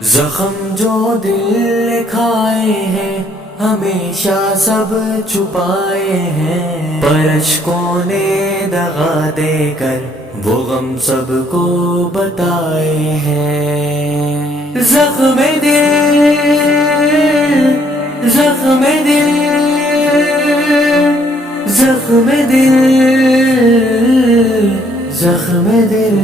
زخم جو دل نے کھائے ہیں ہمیشہ سب چھپائے ہیں، پر اشکوں نے دغا دے کر وہ غم سب کو بتائے ہیں۔ زخم دل، زخم دل، زخم دل، زخم دل،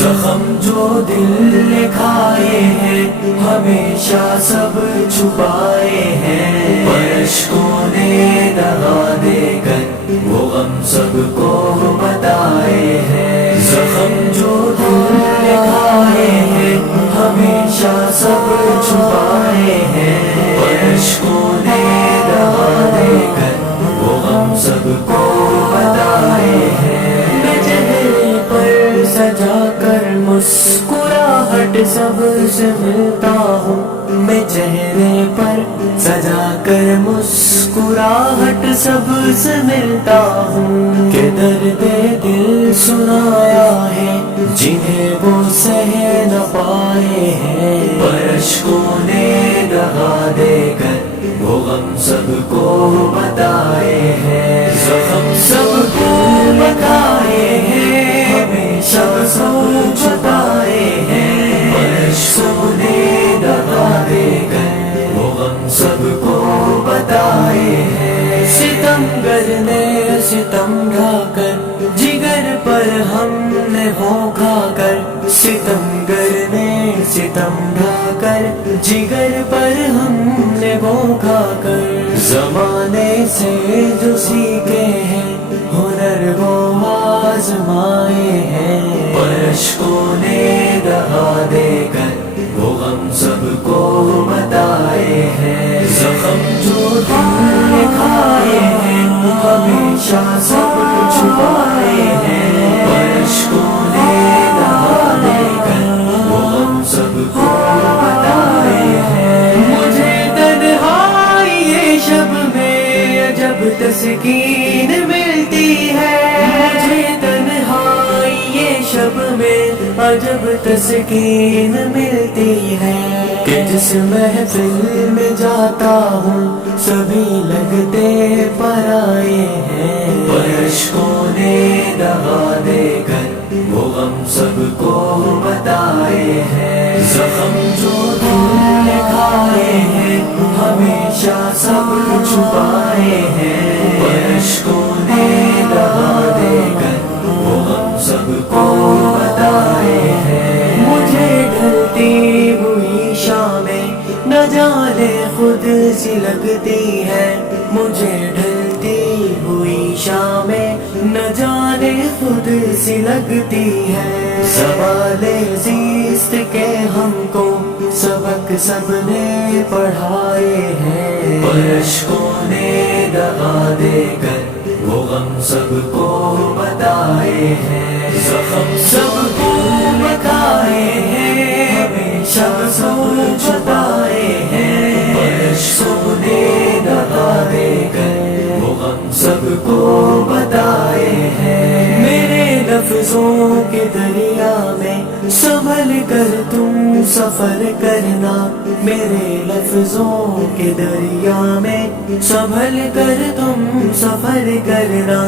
زخم جو دل نے کھائے ہیں ہمیشہ سب چھپائے ہیں، پر اشکوں نے دغا دے کر وہ غم سب کو بتائے ہیں۔ زخم جو دل نے کھائے ہیں ہمیشہ سب چھپائے ہیں، پر اشکوں نے دغا دے کر وہ غم سب کو بتائے ہیں۔ میں چہرے پر سجا کر مسکراہٹ سب سے ملتا ہوں، میں چہرے پر سجا کر مسکراہٹ سب سے ملتا ہوں، کہ درد دل سنایا ہے جنہیں وہ سہ نہ پائے ہیں، پر اشکوں نے دغا دے کر وہ غم سب کو بتائے ہیں۔ زخم سب کو بتائے ہیں، ہمیشہ سب چھپائے ہیں، پر اشکوں نے دغا دے کر وہ غم سب کو بتائے ہیں۔ ستمگر نے ستم ڈھا کر جگر پر ہم نے وہ کھا کر، ستمگر نے ستم ڈھا کر جگر پر ہم نے وہ کھا کر، زمانے سے جو سیکھے ہیں ہنر وہ آزمائے ہیں، پر اشکوں نے دغا دے کر وہ غم سب کو بتائے ہیں۔ زخم جو دل نے کھائے ہیں ہمیشہ سب چھپائے ہیں، پر اشکوں نے دغا دے کر وہ غم سب کو بتائے ہیں۔ مجھے تنہائی شب میں عجب تسکین ملتی ہے، مجھے تنہائی شب میں عجب تسکین ملتی ہے، کہ جس محفل میں جاتا ہوں سبھی لگتے پرائے ہیں، پر اشکوں نے دغا دے کر وہ غم سب کو بتائے ہیں۔ زخم جو دل نے کھائے ہیں ہمیشہ سب چھپائے ہیں، پر اشکوں نے دغا دے کر وہ غم سب کو بتائے ہیں۔ مجھے ڈھلتی ہوئی شامیں نہ جانے خود سی لگتی ہے، مجھے ڈھلتی ہوئی شامیں نہ جانے خود سی لگتی ہے، سوال زیست کے ہم کو سبق سب نے پڑھائے ہیں، پر اشکوں نے دغا دے کر وہ غم سب کو بتائے ہیں۔ زخم سب کو بتائے ہیں ہمیشہ سب چھپائے ہیں، پر اشکوں نے دغا دے کر وہ غم سب کو بتائے ہیں۔ میرے لفظوں کے دریا میں سنبھل کر تم سفر کرنا، میرے لفظوں کے دریا میں سنبھل کر تم سفر کرنا،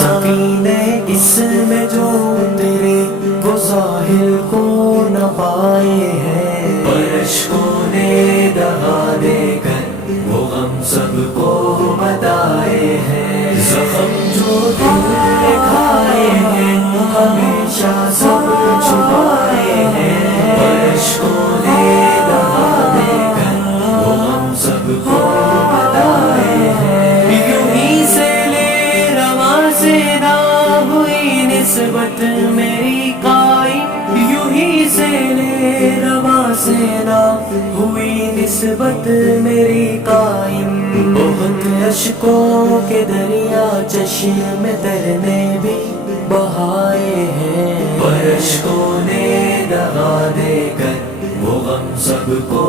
سکینے اس میں جو تیرے وہ ظاہر کو نہ پائے ہیں، پر اشکوں نے دغا دے کر وہ غم سب کو بتائے ہیں۔ زخم جو دل نے کھائے ہیں ہمیشہ سب چھپائے ہیں، پر اشکوں نے دغا دے کر وہ غم سب کو بتائے ہیں۔ یوں ہی سے لے رواں سے نہ ہوئی نسبت میری قائم، یوں ہی سے لے رواں سے نہ ہوئی نسبت میری قائم، بہت اشکوں کے دریا چشم تر نے بھی بہائے ہیں، پر اشکوں نے دغا دے کر وہ غم سب کو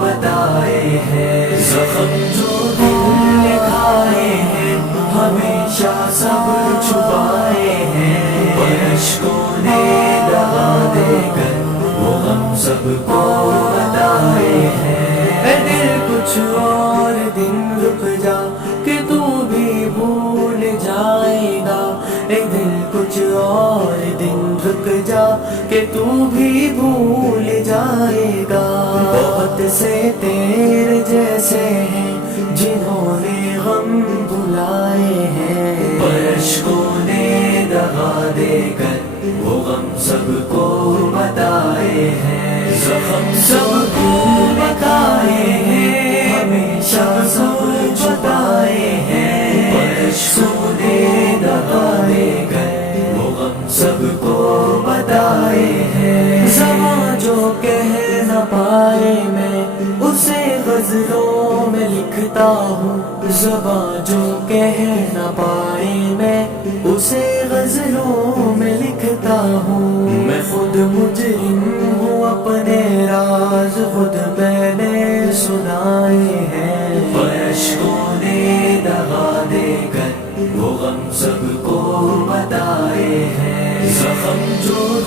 بتائے ہیں۔ زخم جو دل نے کھائے ہیں ہمیشہ سب چھپائے ہیں، پر اشکوں نے دغا دے کر وہ غم سب کو بتائے ہیں۔ اے دل کچھ اور دن رک جا کہ تو بھی بھول جائے گا، اے دل کچھ اور دن رک جا کہ تو بھی بھول جائے گا۔ بہت سے تیرے جیسے ہیں جنہوں نے غم بھلائے ہیں، پر اشکوں نے دغا دے کر وہ غم سب کو بتائے ہیں۔ زخم سب کو بتائے ہیں، ہمیشہ سب چھپائے ہیں، پر اشکوں نے دغا دے کر وہ غم سب کو بتائے ہیں۔ زباں جو کہہ نہ پائے میں اسے غزلوں میں لکھتا ہوں، زباں جو کہہ نہ پائے میں اسے غزلوں میں لکھتا ہوں۔ میں خود مجرم ہوں، اپنے راز خود میں نے سنائے ہیں، پر اشکوں نے دغا دے کر وہ غم سب کو بتائے ہیں۔ زخم جو